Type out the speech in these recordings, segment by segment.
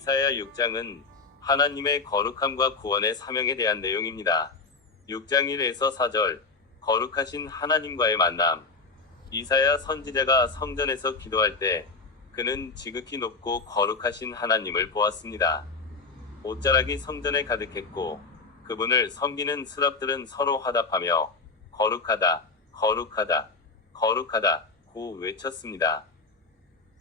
이사야 6장은 하나님의 거룩함과 구원의 사명에 대한 내용입니다. 6장 1에서 4절, 거룩하신 하나님과의 만남. 이사야 선지자가 성전에서 기도할 때 그는 지극히 높고 거룩하신 하나님을 보았습니다. 옷자락이 성전에 가득했고 그분을 섬기는 스랍들은 서로 화답하며 거룩하다, 거룩하다, 거룩하다 고 외쳤습니다.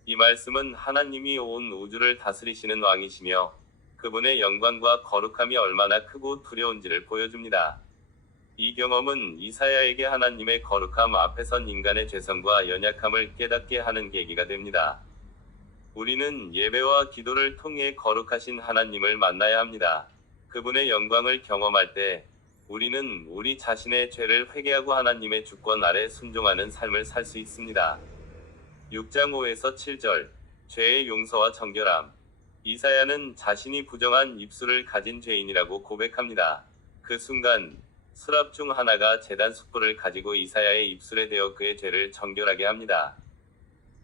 이 말씀은 하나님이 온 우주를 다스리시는 왕이시며 그분의 영광과 거룩함이 얼마나 크고 두려운지를 보여줍니다. 이 경험은 이사야에게 하나님의 거룩함 앞에 선 인간의 죄성과 연약함을 깨닫게 하는 계기가 됩니다. 우리는 예배와 기도를 통해 거룩하신 하나님을 만나야 합니다. 그분의 영광을 경험할 때 우리는 우리 자신의 죄를 회개하고 하나님의 주권 아래 순종하는 삶을 살 수 있습니다. 6장 5에서 7절, 죄의 용서와 정결함. 이사야는 자신이 부정한 입술을 가진 죄인이라고 고백합니다. 그 순간 스랍 중 하나가 제단 숯불을 가지고 이사야의 입술에 대어 그의 죄를 정결하게 합니다.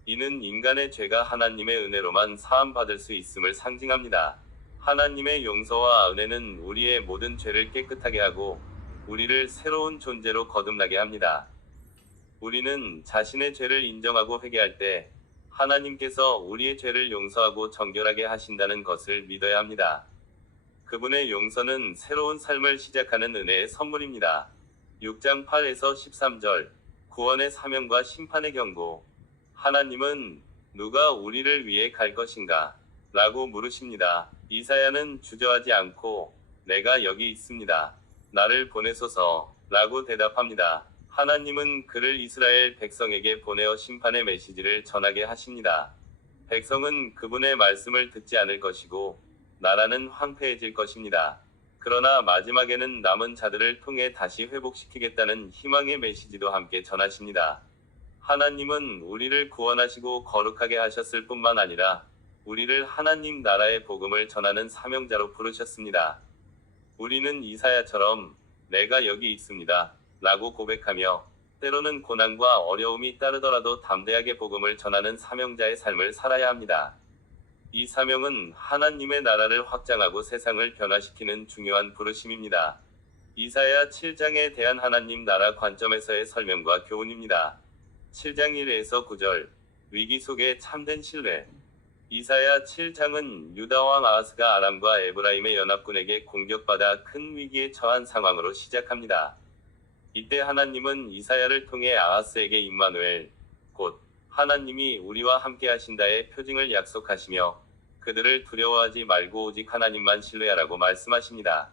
이는 인간의 죄가 하나님의 은혜로만 사함받을 수 있음을 상징합니다. 하나님의 용서와 은혜는 우리의 모든 죄를 깨끗하게 하고 우리를 새로운 존재로 거듭나게 합니다. 우리는 자신의 죄를 인정하고 회개할 때 하나님께서 우리의 죄를 용서하고 정결하게 하신다는 것을 믿어야 합니다. 그분의 용서는 새로운 삶을 시작하는 은혜의 선물입니다. 6장 8에서 13절, 구원의 사명과 심판의 경고. 하나님은 누가 우리를 위해 갈 것인가? 라고 물으십니다. 이사야는 주저하지 않고 내가 여기 있습니다. 나를 보내소서 라고 대답합니다. 하나님은 그를 이스라엘 백성에게 보내어 심판의 메시지를 전하게 하십니다. 백성은 그분의 말씀을 듣지 않을 것이고 나라는 황폐해질 것입니다. 그러나 마지막에는 남은 자들을 통해 다시 회복시키겠다는 희망의 메시지도 함께 전하십니다. 하나님은 우리를 구원하시고 거룩하게 하셨을 뿐만 아니라 우리를 하나님 나라의 복음을 전하는 사명자로 부르셨습니다. 우리는 이사야처럼 내가 여기 있습니다 라고 고백하며 때로는 고난과 어려움이 따르더라도 담대하게 복음을 전하는 사명자의 삶을 살아야 합니다. 이 사명은 하나님의 나라를 확장하고 세상을 변화시키는 중요한 부르심입니다. 이사야 7장에 대한 하나님 나라 관점에서의 설명과 교훈입니다. 7장 1에서 9절, 위기 속에 참된 신뢰. 이사야 7장은 유다왕 아하스가 아람과 에브라임의 연합군에게 공격받아 큰 위기에 처한 상황으로 시작합니다. 이때 하나님은 이사야를 통해 아하스에게 임마누엘, 곧 하나님이 우리와 함께 하신다의 표징을 약속하시며 그들을 두려워하지 말고 오직 하나님만 신뢰하라고 말씀하십니다.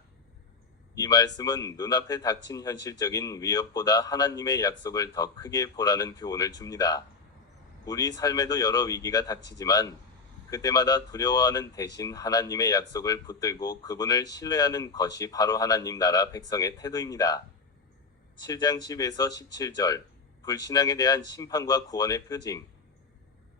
이 말씀은 눈앞에 닥친 현실적인 위협보다 하나님의 약속을 더 크게 보라는 교훈을 줍니다. 우리 삶에도 여러 위기가 닥치지만 그때마다 두려워하는 대신 하나님의 약속을 붙들고 그분을 신뢰하는 것이 바로 하나님 나라 백성의 태도입니다. 7장 10에서 17절, 불신앙에 대한 심판과 구원의 표징.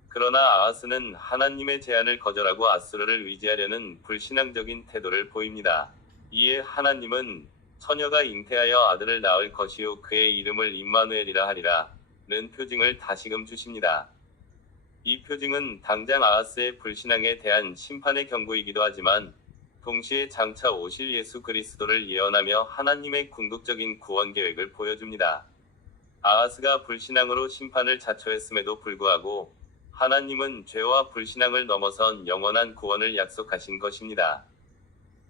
그러나 아하스는 하나님의 제안을 거절하고 아수르를 위지하려는 불신앙적인 태도를 보입니다. 이에 하나님은 처녀가 잉태하여 아들을 낳을 것이요 그의 이름을 임마누엘이라 하리라 는 표징을 다시금 주십니다. 이 표징은 당장 아하스의 불신앙에 대한 심판의 경고이기도 하지만 동시에 장차 오실 예수 그리스도를 예언하며 하나님의 궁극적인 구원 계획을 보여줍니다. 아하스가 불신앙으로 심판을 자초했음에도 불구하고 하나님은 죄와 불신앙을 넘어선 영원한 구원을 약속하신 것입니다.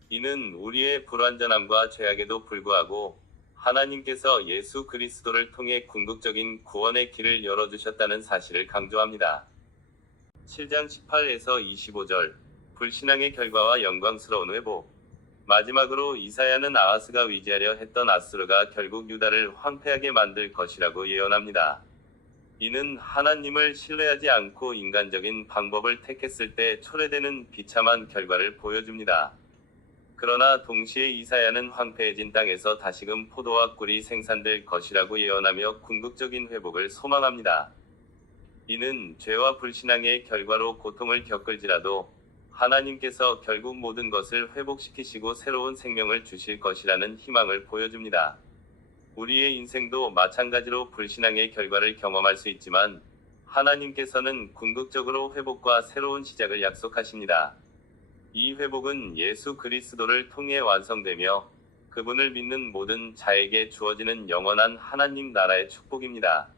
이는 우리의 불완전함과 죄악에도 불구하고 하나님께서 예수 그리스도를 통해 궁극적인 구원의 길을 열어주셨다는 사실을 강조합니다. 7장 18에서 25절, 불신앙의 결과와 영광스러운 회복. 마지막으로 이사야는 아하스가 위지하려 했던 아수르가 결국 유다를 황폐하게 만들 것이라고 예언합니다. 이는 하나님을 신뢰하지 않고 인간적인 방법을 택했을 때 초래되는 비참한 결과를 보여줍니다. 그러나 동시에 이사야는 황폐해진 땅에서 다시금 포도와 꿀이 생산될 것이라고 예언하며 궁극적인 회복을 소망합니다. 이는 죄와 불신앙의 결과로 고통을 겪을지라도 하나님께서 결국 모든 것을 회복시키시고 새로운 생명을 주실 것이라는 희망을 보여줍니다. 우리의 인생도 마찬가지로 불신앙의 결과를 경험할 수 있지만 하나님께서는 궁극적으로 회복과 새로운 시작을 약속하십니다. 이 회복은 예수 그리스도를 통해 완성되며 그분을 믿는 모든 자에게 주어지는 영원한 하나님 나라의 축복입니다.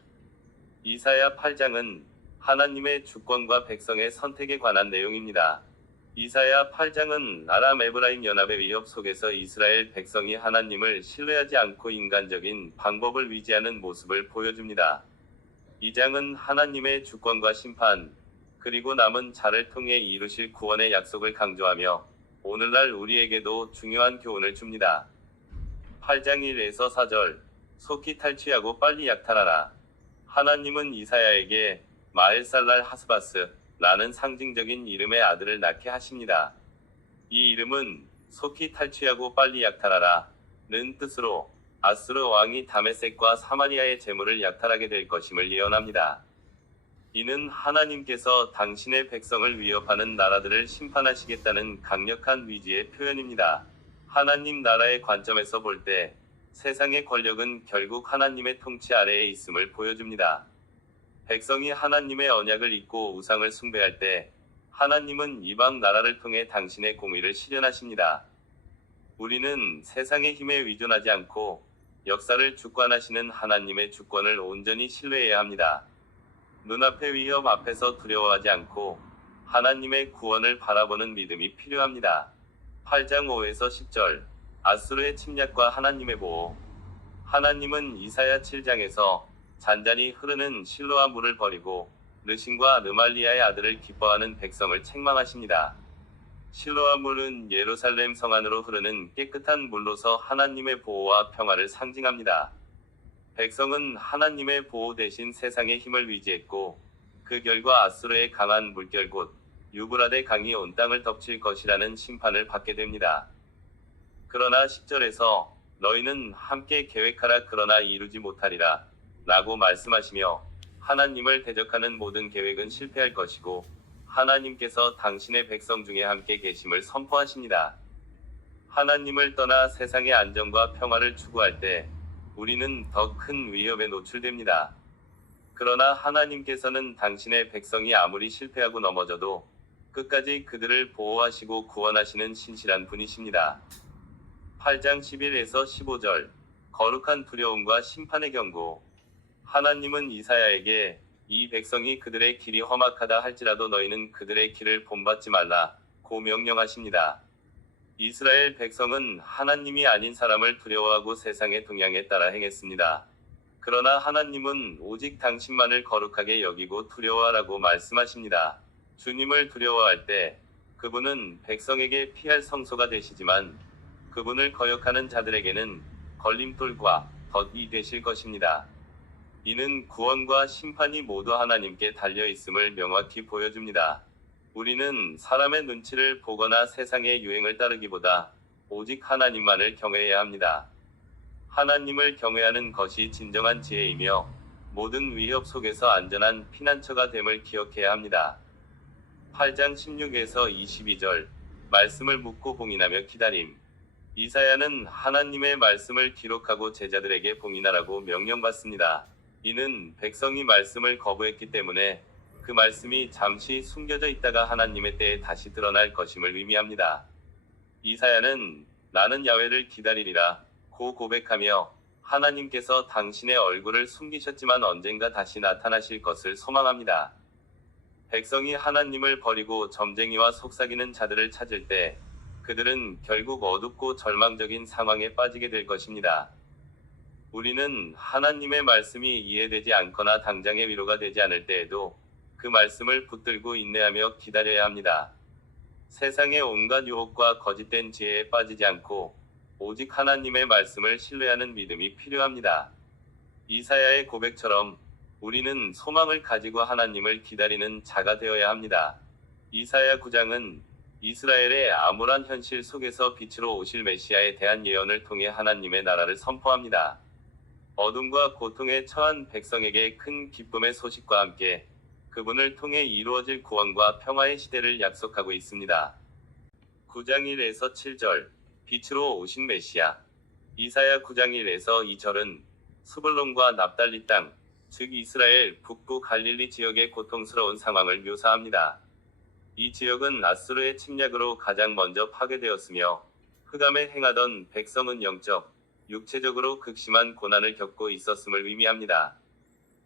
이사야 8장은 하나님의 주권과 백성의 선택에 관한 내용입니다. 이사야 8장은 아람 에브라임 연합의 위협 속에서 이스라엘 백성이 하나님을 신뢰하지 않고 인간적인 방법을 위지하는 모습을 보여줍니다. 이 장은 하나님의 주권과 심판, 그리고 남은 자를 통해 이루실 구원의 약속을 강조하며 오늘날 우리에게도 중요한 교훈을 줍니다. 8장 1에서 4절, 속히 탈취하고 빨리 약탈하라. 하나님은 이사야에게 마헬살랄 하스바스 라는 상징적인 이름의 아들을 낳게 하십니다. 이 이름은 속히 탈취하고 빨리 약탈하라 는 뜻으로 아수르 왕이 다메섹과 사마리아의 재물을 약탈하게 될 것임을 예언합니다. 이는 하나님께서 당신의 백성을 위협하는 나라들을 심판하시겠다는 강력한 위지의 표현입니다. 하나님 나라의 관점에서 볼 때 세상의 권력은 결국 하나님의 통치 아래에 있음을 보여줍니다. 백성이 하나님의 언약을 잊고 우상을 숭배할 때 하나님은 이방 나라를 통해 당신의 공의를 실현하십니다. 우리는 세상의 힘에 의존하지 않고 역사를 주관하시는 하나님의 주권을 온전히 신뢰해야 합니다. 눈앞의 위협 앞에서 두려워하지 않고 하나님의 구원을 바라보는 믿음이 필요합니다. 8장 5에서 10절, 아수르의 침략과 하나님의 보호. 하나님은 이사야 7장에서 잔잔히 흐르는 실로아 물을 버리고 르신과 르말리아의 아들을 기뻐하는 백성을 책망하십니다. 실로아 물은 예루살렘 성 안으로 흐르는 깨끗한 물로서 하나님의 보호와 평화를 상징합니다. 백성은 하나님의 보호 대신 세상의 힘을 위지했고 그 결과 아수르의 강한 물결 곧 유브라데 강이 온 땅을 덮칠 것이라는 심판을 받게 됩니다. 그러나 10절에서 너희는 함께 계획하라 그러나 이루지 못하리라 라고 말씀하시며 하나님을 대적하는 모든 계획은 실패할 것이고 하나님께서 당신의 백성 중에 함께 계심을 선포하십니다. 하나님을 떠나 세상의 안정과 평화를 추구할 때 우리는 더 큰 위협에 노출됩니다. 그러나 하나님께서는 당신의 백성이 아무리 실패하고 넘어져도 끝까지 그들을 보호하시고 구원하시는 신실한 분이십니다. 8장 11에서 15절, 거룩한 두려움과 심판의 경고. 하나님은 이사야에게 이 백성이 그들의 길이 험악하다 할지라도 너희는 그들의 길을 본받지 말라고 명령하십니다. 이스라엘 백성은 하나님이 아닌 사람을 두려워하고 세상의 동향에 따라 행했습니다. 그러나 하나님은 오직 당신만을 거룩하게 여기고 두려워하라고 말씀하십니다. 주님을 두려워할 때 그분은 백성에게 피할 성소가 되시지만 그분을 거역하는 자들에게는 걸림돌과 덫이 되실 것입니다. 이는 구원과 심판이 모두 하나님께 달려 있음을 명확히 보여줍니다. 우리는 사람의 눈치를 보거나 세상의 유행을 따르기보다 오직 하나님만을 경외해야 합니다. 하나님을 경외하는 것이 진정한 지혜이며 모든 위협 속에서 안전한 피난처가 됨을 기억해야 합니다. 8장 16에서 22절, 말씀을 묻고 봉인하며 기다림. 이사야는 하나님의 말씀을 기록하고 제자들에게 봉인하라고 명령받습니다. 이는 백성이 말씀을 거부했기 때문에 그 말씀이 잠시 숨겨져 있다가 하나님의 때에 다시 드러날 것임을 의미합니다. 이사야는 나는 야훼를 기다리리라 고 고백하며 하나님께서 당신의 얼굴을 숨기셨지만 언젠가 다시 나타나실 것을 소망합니다. 백성이 하나님을 버리고 점쟁이와 속삭이는 자들을 찾을 때 그들은 결국 어둡고 절망적인 상황에 빠지게 될 것입니다. 우리는 하나님의 말씀이 이해되지 않거나 당장의 위로가 되지 않을 때에도 그 말씀을 붙들고 인내하며 기다려야 합니다. 세상의 온갖 유혹과 거짓된 지혜에 빠지지 않고 오직 하나님의 말씀을 신뢰하는 믿음이 필요합니다. 이사야의 고백처럼 우리는 소망을 가지고 하나님을 기다리는 자가 되어야 합니다. 이사야 9장은 이스라엘의 암울한 현실 속에서 빛으로 오실 메시아에 대한 예언을 통해 하나님의 나라를 선포합니다. 어둠과 고통에 처한 백성에게 큰 기쁨의 소식과 함께 그분을 통해 이루어질 구원과 평화의 시대를 약속하고 있습니다. 9장 1에서 7절, 빛으로 오신 메시아. 이사야 9장 1에서 2절은 스불론과 납달리 땅, 즉 이스라엘 북부 갈릴리 지역의 고통스러운 상황을 묘사합니다. 이 지역은 아수르의 침략으로 가장 먼저 파괴되었으며 흑암에 행하던 백성은 영적, 육체적으로 극심한 고난을 겪고 있었음을 의미합니다.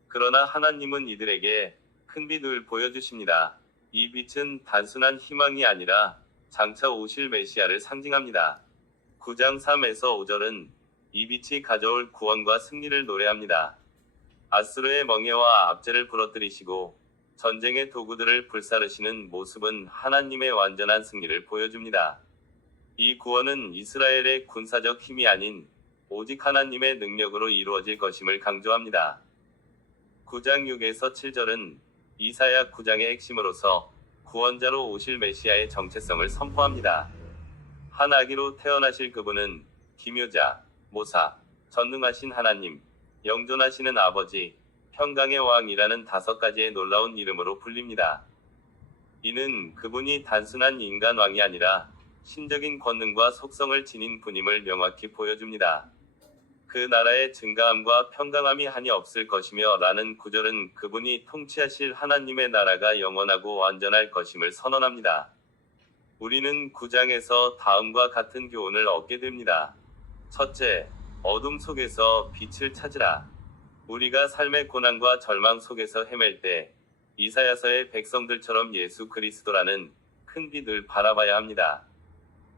그러나 하나님은 이들에게 큰 빛을 보여주십니다. 이 빛은 단순한 희망이 아니라 장차 오실 메시아를 상징합니다. 9장 3에서 5절은 이 빛이 가져올 구원과 승리를 노래합니다. 아수르의 멍에와 압제를 부러뜨리시고 전쟁의 도구들을 불사르시는 모습은 하나님의 완전한 승리를 보여줍니다. 이 구원은 이스라엘의 군사적 힘이 아닌 오직 하나님의 능력으로 이루어질 것임을 강조합니다. 9장 6에서 7절은 이사야 9장의 핵심으로서 구원자로 오실 메시아의 정체성을 선포합니다. 한 아기로 태어나실 그분은 기묘자, 모사, 전능하신 하나님, 영존하시는 아버지, 평강의 왕이라는 5가지의 놀라운 이름으로 불립니다. 이는 그분이 단순한 인간 왕이 아니라 신적인 권능과 속성을 지닌 분임을 명확히 보여줍니다. 그 나라의 증가함과 평강함이 한이 없을 것이며 라는 구절은 그분이 통치하실 하나님의 나라가 영원하고 완전할 것임을 선언합니다. 우리는 9장에서 다음과 같은 교훈을 얻게 됩니다. 첫째, 어둠 속에서 빛을 찾으라. 우리가 삶의 고난과 절망 속에서 헤맬 때 이사야서의 백성들처럼 예수 그리스도라는 큰 빛을 바라봐야 합니다.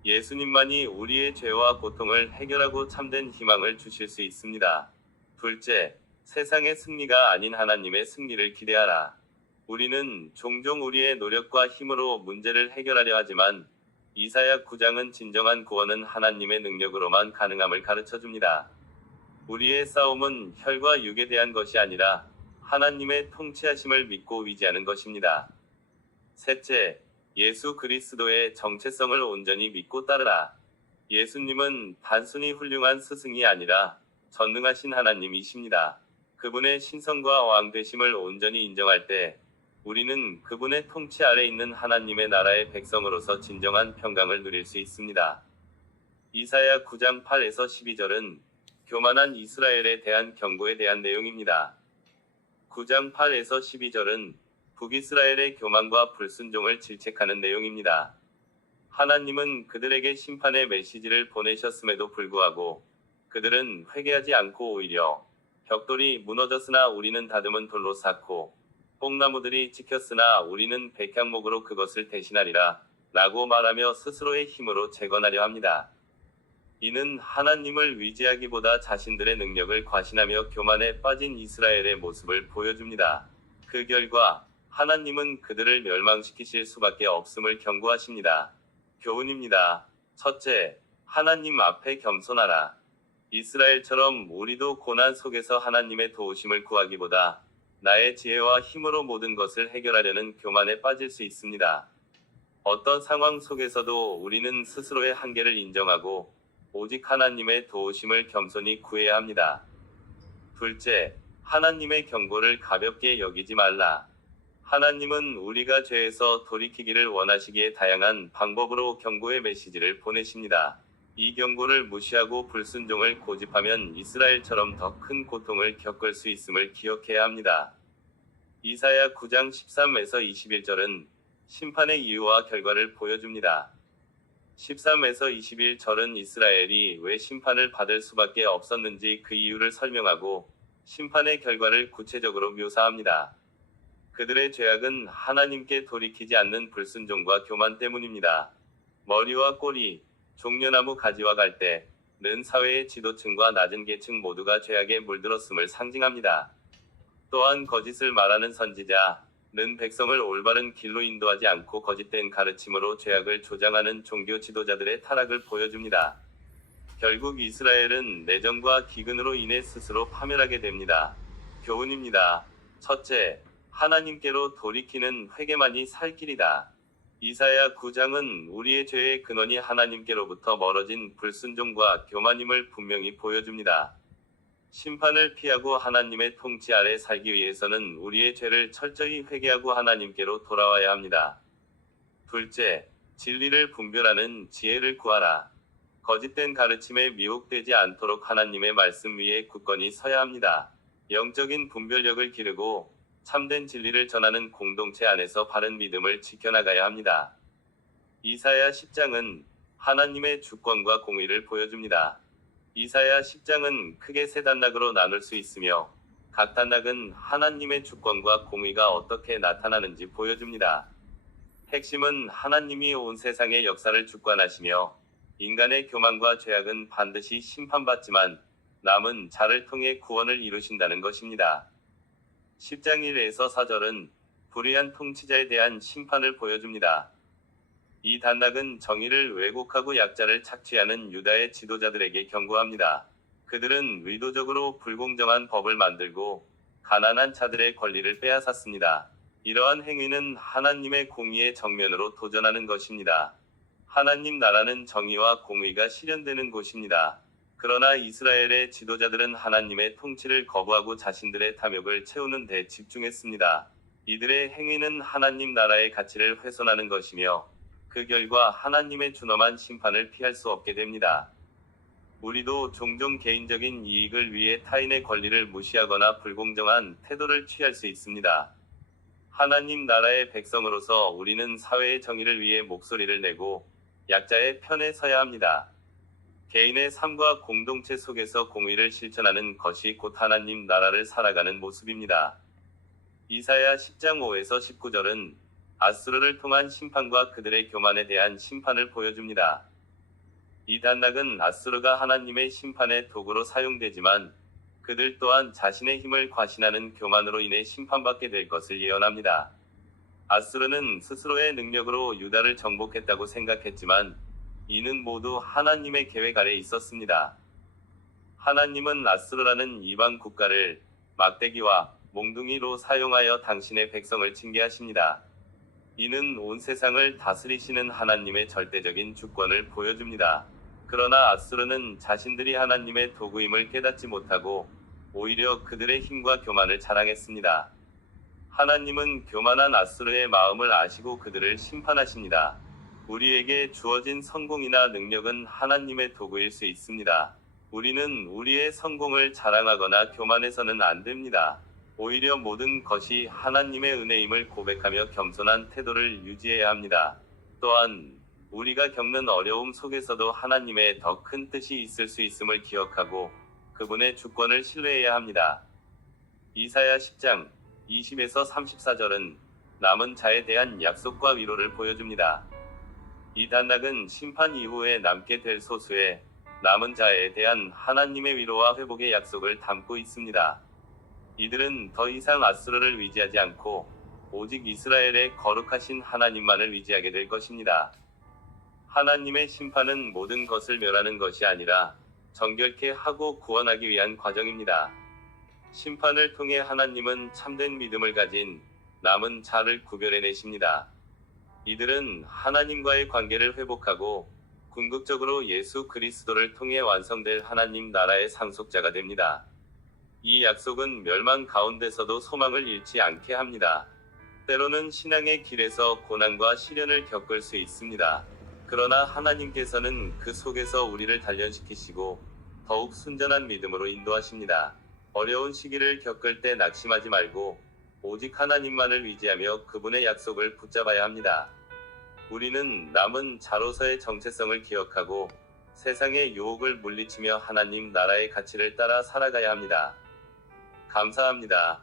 예수님만이 우리의 죄와 고통을 해결하고 참된 희망을 주실 수 있습니다. 둘째, 세상의 승리가 아닌 하나님의 승리를 기대하라. 우리는 종종 우리의 노력과 힘으로 문제를 해결하려 하지만 이사야 9장은 진정한 구원은 하나님의 능력으로만 가능함을 가르쳐줍니다. 우리의 싸움은 혈과 육에 대한 것이 아니라 하나님의 통치하심을 믿고 의지하는 것입니다. 셋째, 예수 그리스도의 정체성을 온전히 믿고 따르라. 예수님은 단순히 훌륭한 스승이 아니라 전능하신 하나님이십니다. 그분의 신성과 왕 되심을 온전히 인정할 때 우리는 그분의 통치 아래 있는 하나님의 나라의 백성으로서 진정한 평강을 누릴 수 있습니다. 이사야 9장 8에서 12절은 교만한 이스라엘에 대한 경고에 대한 내용입니다. 9장 8에서 12절은 북이스라엘의 교만과 불순종을 질책하는 내용입니다. 하나님은 그들에게 심판의 메시지를 보내셨음에도 불구하고 그들은 회개하지 않고 오히려 벽돌이 무너졌으나 우리는 다듬은 돌로 쌓고 뽕나무들이 찍혔으나 우리는 백향목으로 그것을 대신하리라 라고 말하며 스스로의 힘으로 재건하려 합니다. 이는 하나님을 의지하기보다 자신들의 능력을 과신하며 교만에 빠진 이스라엘의 모습을 보여줍니다. 그 결과 하나님은 그들을 멸망시키실 수밖에 없음을 경고하십니다. 교훈입니다. 첫째, 하나님 앞에 겸손하라. 이스라엘처럼 우리도 고난 속에서 하나님의 도우심을 구하기보다 나의 지혜와 힘으로 모든 것을 해결하려는 교만에 빠질 수 있습니다. 어떤 상황 속에서도 우리는 스스로의 한계를 인정하고 오직 하나님의 도우심을 겸손히 구해야 합니다. 둘째, 하나님의 경고를 가볍게 여기지 말라. 하나님은 우리가 죄에서 돌이키기를 원하시기에 다양한 방법으로 경고의 메시지를 보내십니다. 이 경고를 무시하고 불순종을 고집하면 이스라엘처럼 더 큰 고통을 겪을 수 있음을 기억해야 합니다. 이사야 9장 13에서 21절은 심판의 이유와 결과를 보여줍니다. 13에서 21절은 이스라엘이 왜 심판을 받을 수밖에 없었는지 그 이유를 설명하고 심판의 결과를 구체적으로 묘사합니다. 그들의 죄악은 하나님께 돌이키지 않는 불순종과 교만 때문입니다. 머리와 꼬리, 종려나무 가지와 갈대는 사회의 지도층과 낮은 계층 모두가 죄악에 물들었음을 상징합니다. 또한 거짓을 말하는 선지자는 백성을 올바른 길로 인도하지 않고 거짓된 가르침으로 죄악을 조장하는 종교 지도자들의 타락을 보여줍니다. 결국 이스라엘은 내정과 기근으로 인해 스스로 파멸하게 됩니다. 교훈입니다. 첫째, 하나님께로 돌이키는 회개만이 살 길이다. 이사야 9장은 우리의 죄의 근원이 하나님께로부터 멀어진 불순종과 교만임을 분명히 보여줍니다. 심판을 피하고 하나님의 통치 아래 살기 위해서는 우리의 죄를 철저히 회개하고 하나님께로 돌아와야 합니다. 둘째, 진리를 분별하는 지혜를 구하라. 거짓된 가르침에 미혹되지 않도록 하나님의 말씀 위에 굳건히 서야 합니다. 영적인 분별력을 기르고 참된 진리를 전하는 공동체 안에서 바른 믿음을 지켜나가야 합니다. 이사야 10장은 하나님의 주권과 공의를 보여줍니다. 이사야 10장은 크게 세 단락으로 나눌 수 있으며 각 단락은 하나님의 주권과 공의가 어떻게 나타나는지 보여줍니다. 핵심은 하나님이 온 세상의 역사를 주관하시며 인간의 교만과 죄악은 반드시 심판받지만 남은 자를 통해 구원을 이루신다는 것입니다. 10장 1에서 4절은 불의한 통치자에 대한 심판을 보여줍니다. 이 단락은 정의를 왜곡하고 약자를 착취하는 유다의 지도자들에게 경고합니다. 그들은 의도적으로 불공정한 법을 만들고 가난한 자들의 권리를 빼앗았습니다. 이러한 행위는 하나님의 공의의 정면으로 도전하는 것입니다. 하나님 나라는 정의와 공의가 실현되는 곳입니다. 그러나 이스라엘의 지도자들은 하나님의 통치를 거부하고 자신들의 탐욕을 채우는 데 집중했습니다. 이들의 행위는 하나님 나라의 가치를 훼손하는 것이며 그 결과 하나님의 준엄한 심판을 피할 수 없게 됩니다. 우리도 종종 개인적인 이익을 위해 타인의 권리를 무시하거나 불공정한 태도를 취할 수 있습니다. 하나님 나라의 백성으로서 우리는 사회의 정의를 위해 목소리를 내고 약자의 편에 서야 합니다. 개인의 삶과 공동체 속에서 공의를 실천하는 것이 곧 하나님 나라를 살아가는 모습입니다. 이사야 10장 5에서 19절은 아수르를 통한 심판과 그들의 교만에 대한 심판을 보여줍니다. 이 단락은 아수르가 하나님의 심판의 도구로 사용되지만 그들 또한 자신의 힘을 과신하는 교만으로 인해 심판받게 될 것을 예언합니다. 아수르는 스스로의 능력으로 유다를 정복했다고 생각했지만 이는 모두 하나님의 계획 아래 있었습니다. 하나님은 아수르라는 이방 국가를 막대기와 몽둥이로 사용하여 당신의 백성을 징계하십니다. 이는 온 세상을 다스리시는 하나님의 절대적인 주권을 보여줍니다. 그러나 아수르는 자신들이 하나님의 도구임을 깨닫지 못하고 오히려 그들의 힘과 교만을 자랑했습니다. 하나님은 교만한 아수르의 마음을 아시고 그들을 심판하십니다. 우리에게 주어진 성공이나 능력은 하나님의 도구일 수 있습니다. 우리는 우리의 성공을 자랑하거나 교만해서는 안 됩니다. 오히려 모든 것이 하나님의 은혜임을 고백하며 겸손한 태도를 유지해야 합니다. 또한 우리가 겪는 어려움 속에서도 하나님의 더 큰 뜻이 있을 수 있음을 기억하고 그분의 주권을 신뢰해야 합니다. 이사야 10장 20에서 34절은 남은 자에 대한 약속과 위로를 보여줍니다. 이 단락은 심판 이후에 남게 될 소수의 남은 자에 대한 하나님의 위로와 회복의 약속을 담고 있습니다. 이들은 더 이상 아수르를 위지하지 않고 오직 이스라엘의 거룩하신 하나님만을 위지하게 될 것입니다. 하나님의 심판은 모든 것을 멸하는 것이 아니라 정결케 하고 구원하기 위한 과정입니다. 심판을 통해 하나님은 참된 믿음을 가진 남은 자를 구별해내십니다. 이들은 하나님과의 관계를 회복하고 궁극적으로 예수 그리스도를 통해 완성될 하나님 나라의 상속자가 됩니다. 이 약속은 멸망 가운데서도 소망을 잃지 않게 합니다. 때로는 신앙의 길에서 고난과 시련을 겪을 수 있습니다. 그러나 하나님께서는 그 속에서 우리를 단련시키시고 더욱 순전한 믿음으로 인도하십니다. 어려운 시기를 겪을 때 낙심하지 말고 오직 하나님만을 위지하며 그분의 약속을 붙잡아야 합니다. 우리는 남은 자로서의 정체성을 기억하고 세상의 유혹을 물리치며 하나님 나라의 가치를 따라 살아가야 합니다. 감사합니다.